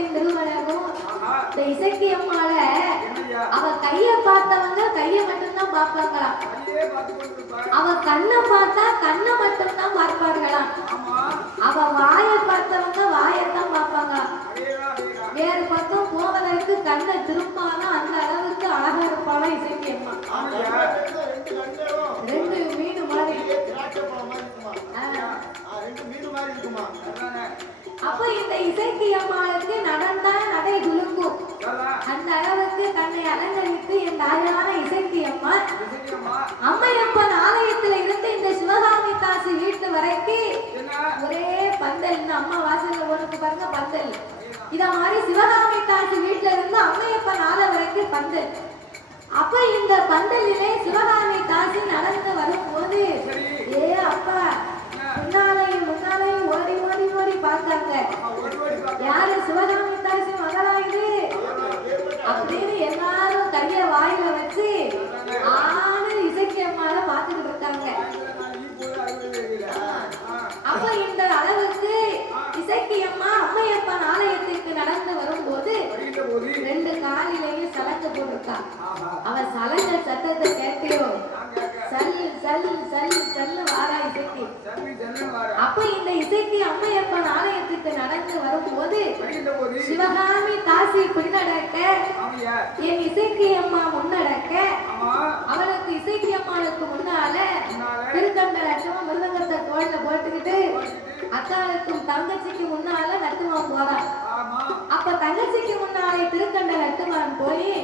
ஆஹா. இந்த இசக்கி அம்மால அவ கைய பார்த்தவங்க கைய மட்டும்தான் பார்ப்பாங்களாம். அவ கண்ணை பார்த்தா கண்ணை மட்டும்தான் பார்ப்பார்களாம் ஆமா. அவ வாயை பார்த்தவங்க வாயைத்தான் பார்ப்பாங்களாம். வேறு பக்கம் போவதற்கு கண்ணை திருப்பானா அந்த அளவுக்கு அழகா இருப்பாளா இசைக்கு அம்மா ஆமையா ரெண்டு கண்களும் ரெண்டு மீன் மாதிரி. ரெண்டு மீன் இருக்குமா? அப்ப இந்த இசைக்கு அம்மாளுக்கு நடந்தா நடை துலுக்கும் அந்த அளவுக்கு தன்னை அலங்கரித்து என் தாயான இசைக்கு அம்மா அம்மையப்பன் ஆலயத்துல இருந்து இந்த சிவகாமி தாசி வீட்டு வரைக்கும் ஒரே பந்தல் இந்த அம்மா வாசல்ல ஒண்ணுக்கு பாருங்க பந்தல். இத மாதிரி சிவகாமி தாசி வீட்டுல இருந்து அம்மையப்பன் ஆலயம் வரைக்கும் பந்தல். அப்ப இந்த பந்தலிலே சிவகாமி தாசி நடந்து வரும்போது ஏ அப்பா முன்னாலையும் முன்னாலையும் ஓடி ஓடி ஓடி பார்த்தாங்க ஆமா, ஓடி ஓடி பார்க்க யாரு சிவகாமி தாசி மகளா இது அப்படின்னு எல்லாரும் கைய வாயில வச்சு ஆடு இசைக்கு அம்மால பாத்துக்கிட்டு இருக்காங்க நான் ஈ போல அறுவடை தெரியல ஆ அப்ப இந்த அளவுக்கு இசைக்கு அம்மா அம்மையப்பன் ஆலயத்திற்கு நடந்து வரும்போது வருகின்ற போது ரெண்டு காலிலேயும் சலங்க போட்டிருக்கா ஆஹா அவ சலங்க சத்தத்தை கேட்டியோ நான் கேட்க சல் சல் சல் சல் வாரா இசைக்கு சன்னி ஜன்னல் வார அப்ப இசைக்கு அம்மையப்பன் ஆலயத்துக்கு நடந்து வரும்போது சிவகாமி தாசி பின்னடக்க என் இசைக்கு அம்மா முன்னடக்க அவளுக்கு இசைக்கு அம்மாளுக்கு முன்னால திருக்கண்ட லட்சமா மிருதங்கத்தை தோல்ல போட்டுக்கிட்டு அக்காளுக்கும் தங்கச்சிக்கு முன்னால நட்டுவான் போறான் அப்ப தங்கச்சிக்கு முன்னாலே திருக்கண்ட நட்டுவான் போய்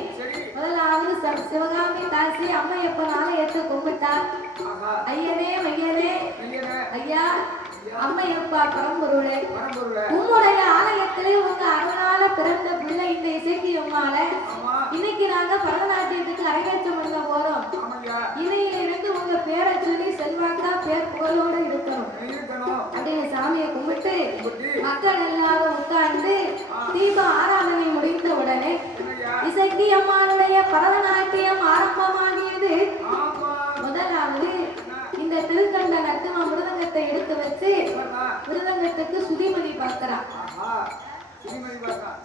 முதலாவது சிவகாமி தாசி அம்மையப்பன் ஆலயத்தை கும்பிட்டா அம்மையப்பா பரம்பொருளே பரம்பொருள. உம்முடைய ஆலயத்திலே உங்க அருளால பிறந்த பிள்ளை இந்த இசைக்கு அம்மால இன்னைக்கு நாங்க பரதநாட்டியத்துக்கு அரங்கேற்றம் பண்ண போறோம். ஆமையா இணையிலிருந்து உங்க பேரை சொல்லி செல்வாக்கா பேர் புகழோட இருக்கணும். அப்படின்னு சாமியை கும்பிட்டு மக்கள் எல்லாரும் உட்கார்ந்து தீப ஆராதனை முடிந்த உடனே இசைக்கு அம்மாளுடைய பரதநாட்டியம் ஆரம்பமாகியது ஆமா முதலாவது இந்த திருக்கண்ட நட்டுவ மிருதங்கத்தை எடுத்து வச்சு இவர்தான். மிருதங்கத்துக்கு சுதிமதி பார்க்கறான் ஆஹா சினிமதி பார்த்தா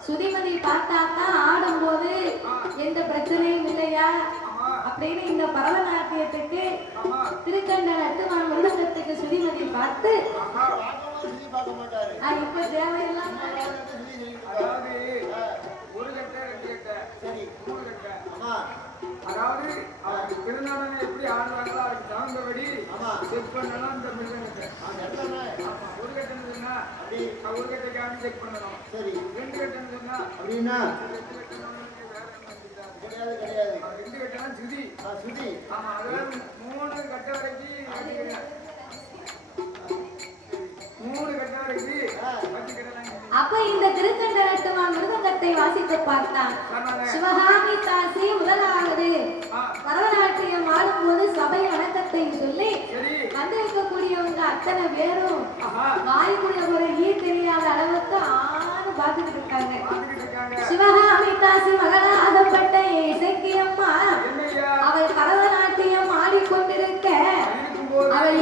சுதிமதி பார்த்தாக்கா ஆடும்போது எந்த பிரச்சனையும் இல்லையா? அப்படின்னு இந்த பரதநாட்டியத்துக்கு ஆமா திருக்கண்ட நட்டுவான் மிருதங்கத்துக்கு சுதிமதி பார்த்து "ஆ, இப்ப தேவையெல்லாம் அதாவது ஒரு கட்ட ரெண்டு கட்ட சரி மூணு கட்ட ஆமா அதாவது அவருக்கு திருநாளனை எப்படி ஆடுறாங்களோ அதுக்கு தகுந்தபடி ஆமா. செக் பண்ணலாம் இந்த மிருதங்கத்தை அந்த இடத்துல ஆமா ஒரு கட்டன்னு சொன்னா அப்படி நான் ஒரு கட்டைக்காக செக் பண்ணணும். சரி. ரெண்டு கட்டன்னு சொன்னா அப்படின்னா ரெண்டு கட்டணும் வேற என்ன செஞ்சுட்டாங்க? கிடையாது கிடையாது. ஆ, ரெண்டு கட்டம்னா சுதி. ஆ, சுத்தி ஆமா அதெல்லாம் மூணு கட்ட வரைக்கும் வச்சுக்கிறேன். மூணு கட்ட வரைக்கும் வச்சுக்கிறேன் அப்ப இந்த நட்டுவான் மிருதங்கத்தை வாசித்து பார்த்தான். சிவகாமி தாசி முதலாவது. பரதநாட்டியம் ஆடும்போது சபை வணக்கத்தை சொல்லி வந்திருக்கக்கூடியவங்க அத்தனை பேரும் வாய்க்குள்ள ஒரு ஈ தெரியாத அளவுக்கு ஆணு பார்த்துக்கிட்டு இருக்காங்க. பார்த்துக்கிட்டு இருக்காங்க. சிவகாமி தாசி மகளாகப்பட்ட இசைக்கு அம்மா அவள் பரதநாட்டியம் ஆடிக்கொண்டிருக்க. அவள்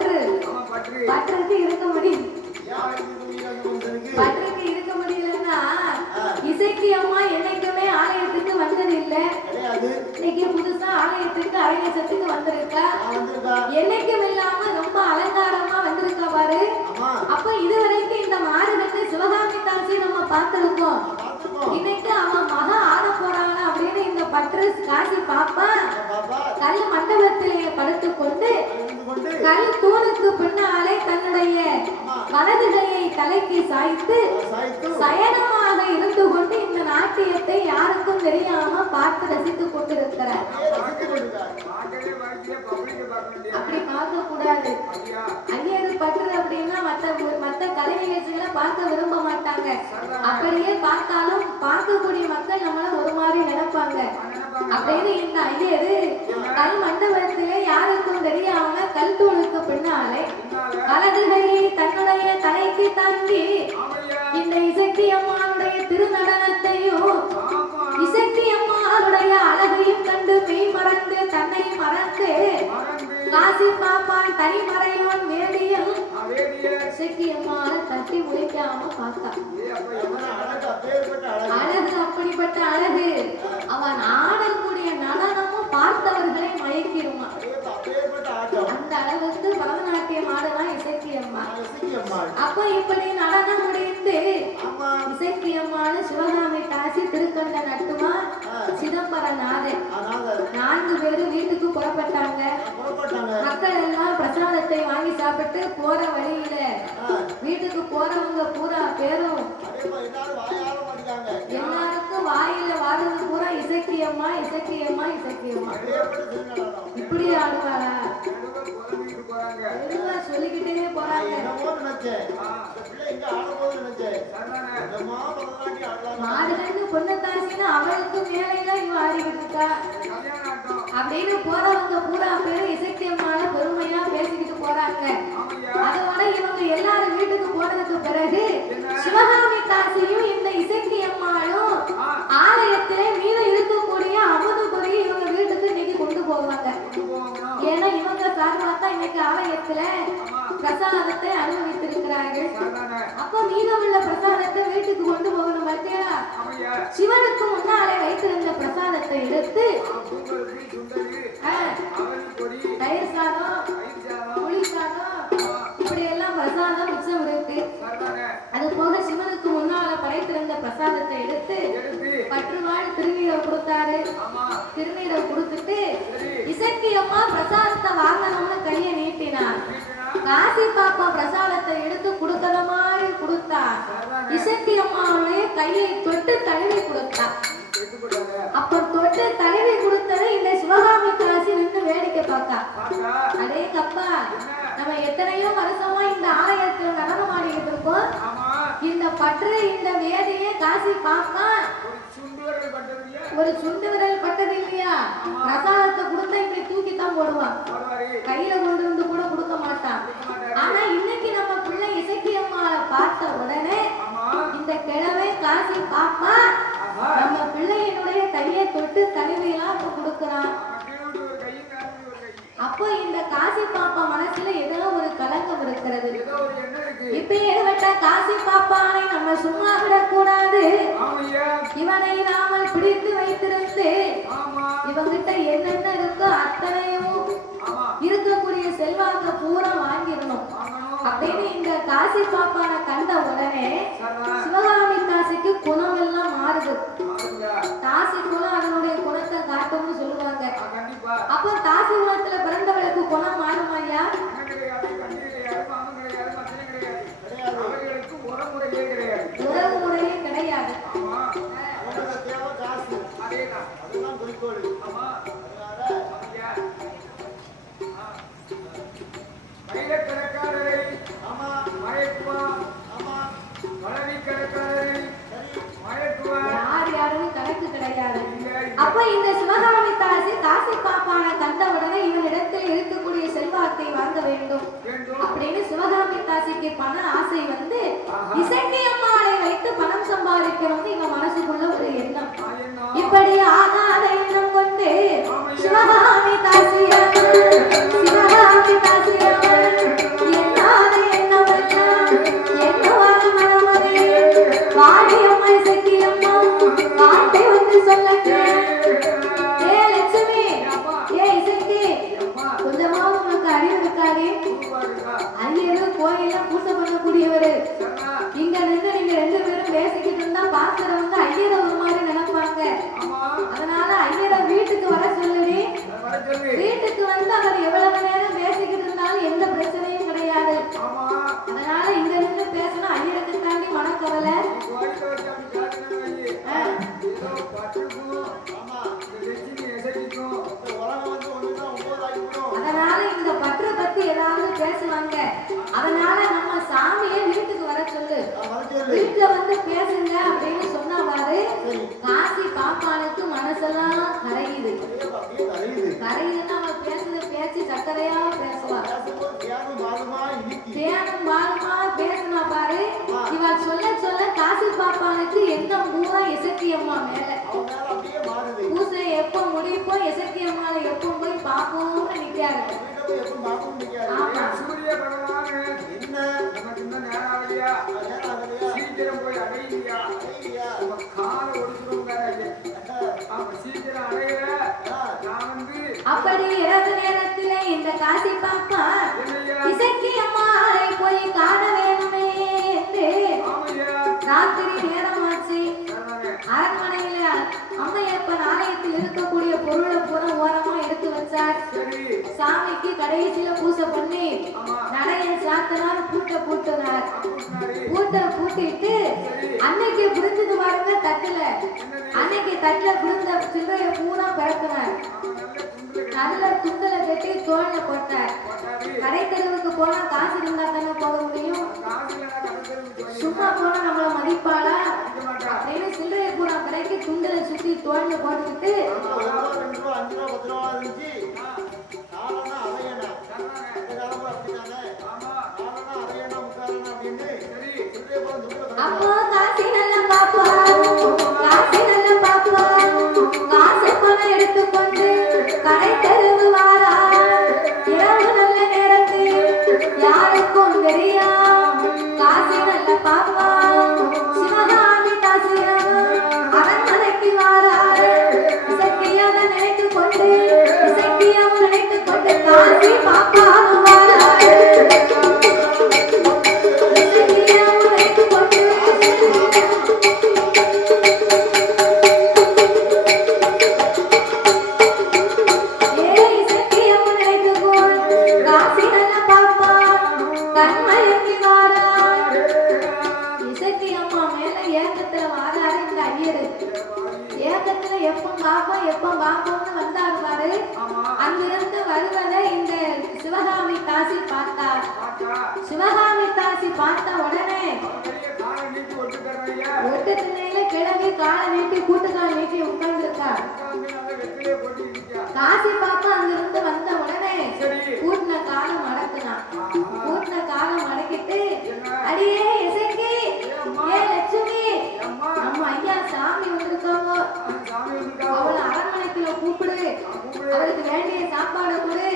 பற்று. பற்றுக்கு இருக்க முடியும் பற்றுக்கு இருக்க முடியலன்னா இசைக்கு அம்மா என்னைக்குமே ஆலயத்துக்கு வந்தது இல்ல. இன்னைக்கு புதுசா ஆலயத்துக்கு வந்திருக்கா? என்னைக்கும் இல்லாம ரொம்ப அலங்காரமா வந்திருக்கா பாரு. ஆமா. இதுவரைக்கும் இந்த மாறுகட்டு சிவகாமி தாசி நம்ம பார்த்திருக்கோம். இன்னைக்கு அவன் மகா ஆட போறாங்க அப்படின்னு இந்த பற்று காசி பாப்பா. கல் மண்டபத்திலே கல் தூணுக்கு பின்னாலே தன்னுடைய வலது கையை தலைக்கு சாய்த்து சயனமாக இருந்து கொண்டு இந்த நாட்டியத்தை யாருக்கும் தெரியாம பார்த்து ரசித்துக் கொண்டிருக்கிறார். அப்படி பார்க்க கூடாது. ஐயரு பற்று அப்படின்னா மத்த மத்த கலை நிகழ்ச்சிகளை பார்க்க விரும்ப மாட்டாங்க. அப்படியே பார்த்தாலும் பார்க்கக்கூடிய மக்கள் நம்மள ஒரு மாதிரி நினைப்பாங்க. அப்படின்னு இந்த ஐயரு கல் மண்டபத்திலே யாருக்கும் தெரியாம கல் தூணுக்கு பின்னாலே கையை தன்னுடைய தலைக்கு ஆமையா இந்த இசைக்கு அம்மானுடைய திருநடனத்தையும் ஆமா இசைக்கு அம்மானுடைய அழகையும் கண்டு மெய் மறந்து தன்னை மறந்து காசி பாப்பான் தனிமறையோன் வேடியும் இசைக்கு அம்மாவை தட்டி முடிக்காம பார்த்தா ஏ அப்ப அவன அழகு அப்படிப்பட்ட அழகு. அவன் ஆடக்கூடிய அம்மாள். அப்ப இப்படி நடனம் முடிந்து. இசைக்கு அம்மான சிவகாமி தாசி திருக்கண்ட நட்டுமா சிதம்பரநாதன் அதனால நான்கு பேரும் வீட்டுக்கு புறப்பட்டாங்க. மக்கள் எல்லாம் பிரசாதத்தை வாங்கி சாப்பிட்டு போற வழியில வீட்டுக்கு போறவங்க பூரா பேரும். எல்லாருக்கும் வாயில வாடுறது பூரா இசக்கியம்மா இசக்கியம்மா இசக்கியம்மா. இப்படி தெளிவா சொல்லிக்கிட்டே நினைச்சேன். இந்த பிள்ளை எங்க ஆடும்போது நினைச்சேன். பொண்ணத்தாசின்னு அவளுக்கு இவ ஆடிக்கிட்டு இருக்கா. அப்படின்னு போறவங்க பூரா பேரும் இசக்கியம்மான பெருமையா பேசிக்கிட்டு போறாங்க. அதோட இவங்க எல்லாரும் வீட்டுக்கு போனதுக்கு பிறகு சிவகாமி தாசியும் இந்த இசைக்கு அம்மாளும் ஆலயத்திலே மீதம் இருக்கக்கூடிய அமுதுபுரி இவங்க வீட்டுக்கு இன்னைக்கு கொண்டு போவாங்க. ஏன்னா இவங்க சார்பா தான் இன்னைக்கு ஆலயத்துல பிரசாதத்தை அனுபவித்திருக்கிறார்கள் அப்ப மீதமுள்ள பிரசாதத்தை வீட்டுக்கு கொண்டு போகணும் பார்த்தியா சிவனுக்கு முன்னாலே வைத்திருந்த பிரசாதத்தை எடுத்து தயிர் சாதம் புளி சாதம் இப்படி எல்லாம் பிரசாதம் மிச்சம் இருக்கு அது போக சிவனுக்கு முன்னால படைத்திருந்த பிரசாதத்தை எடுத்து பற்றுவாள் திருநீரை கொடுத்தாரு. திருநீரை கொடுத்துட்டு சரி. இசைக்கு அம்மா பிரசாதத்தை வீட்டுனா பாப்பா பிரசாதத்தை எடுத்து கொடுக்கற மாதிரி கொடுத்தா இசைக்கு அம்மாவுடைய கையை தொட்டு தழுவி கொடுத்தா. அப்ப தொட்டு தழுவி கொடுத்தது இந்த சிவகாமி காசி நின்று வேடிக்கை பார்த்தா. அடே கப்பா நம்ம எத்தனையோ வருஷமா இந்த ஆலயத்துல நடனம் ஆடிக்கிட்டு இருக்கோம். இந்த பற்று இந்த வேதையை காசி பாப்பா ஒரு சுண்டு விரல் பட்டது இல்லையா? பிரசாதத்தை கொடுத்தா இப்படி தூக்கி தான் போடுவான் கையில கொண்டு வந்து கூட கொடுக்க மாட்டான் ஆனா இன்னைக்கு நம்ம பிள்ளை இசைக்கு அம்மாவை பார்த்த உடனே ஆமா இந்த கிழமை காசி பாப்பா ஆஹா நம்ம பிள்ளையினுடைய கையை தொட்டு தழுவியெல்லாம் இப்ப கொடுக்குறான். விட்டு விட்டு அப்போ இந்த காசி பாப்பா மனசுல ஏதோ ஒரு கலங்கம் இருக்கிறது. ஏதோ ஒரு எண்ணம் இருக்கு. இப்ப ஏற்பட்ட காசி பாப்பானை நம்ம சும்மா விடக்கூடாது. இவனை நாமல் பிடித்து வைத்திருந்து இவங்கிட்ட என்னென்ன இருக்கோ அத்தனையும் இருக்கக்கூடிய செல்வாக்க பூரா வாங்கிடணும். அப்படின்னு இந்த காசி பாப்பானை கண்ட உடனே அப்ப இந்த சிவகாமி தாசி காசி பாப்பான கண்ட உடனே இவனிடத்தில் இருக்கக்கூடிய செல்வாக்கை வாங்க வேண்டும். அப்படின்னு சிவகாமி தாசிக்கு பண ஆசை வந்து. இசைக்கு அம்மாளை வைத்து பணம் சம்பாதிக்கணும்னு இவன் மனசுக்குள்ள ஒரு எண்ணம். சக்கரையா பேசலாம் தேனும் பாலுமா பேசலாம் பாரு. இவள் சொல்ல சொல்ல காசு பாப்பாளுக்கு எந்த பூரா இசக்கியம்மா மேல? பூசை எப்ப முடிப்போ இசக்கியம்மால எப்ப போய் பாப்போம்னு நிக்காரு என்ன? நேரமாச்சு அரண்மனையில அம்மையப்பன் ஆலயத்தில் இருக்கக்கூடிய பொருளை பூரா ஓரமா எடுத்து வச்சார். சாமிக்கு கடைசியில பூசை பண்ணி நடைய சாத்தனார் பூட்ட பூட்டினார். பூட்ட பூட்டிட்டு அன்னைக்கு புரிஞ்சது பாருங்க தட்டுல. அன்னைக்கு தட்டுல புரிந்த சில்வைய பூரா பறக்கினார் நடுவர் துண்டல கட்டி தோல்ல போட்டார். கடை தெருவுக்கு போனா காசு இருந்தா தானே போக முடியும்? சும்மா போனா நம்மள மதிப்பாளா? அப்படின்னு சில்லறை பூரா கடைக்கு துண்டல சுத்தி தோல்ல போட்டுக்கிட்டு அப்போ அப்படி கூட்டக்கார வீட்டுல உட்கார்ந்து இருக்கா காசி பாப்பா அங்க இருந்து வந்த உடனே கூட்டின காலம் மடக்குனான் கூட்டின காலம் மடக்கிட்டு அடியே இசைக்கு. ஏ லட்சுமி. நம்ம ஐயா சாமி வந்திருக்காங்க. அவளை அரண்மனைக்குள்ள கூப்பிடு. அவளுக்கு வேண்டிய சாப்பாடு கொடு.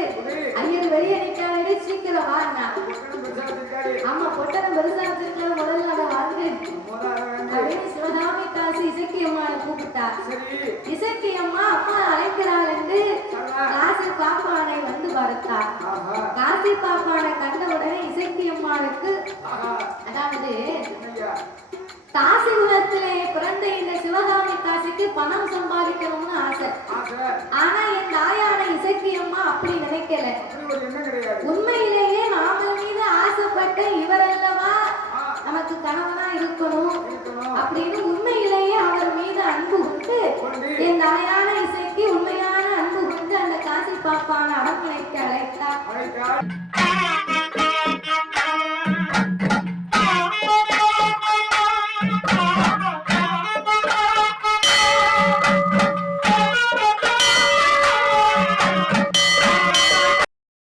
ಪಾಪಿ ಪಾಪಾಳ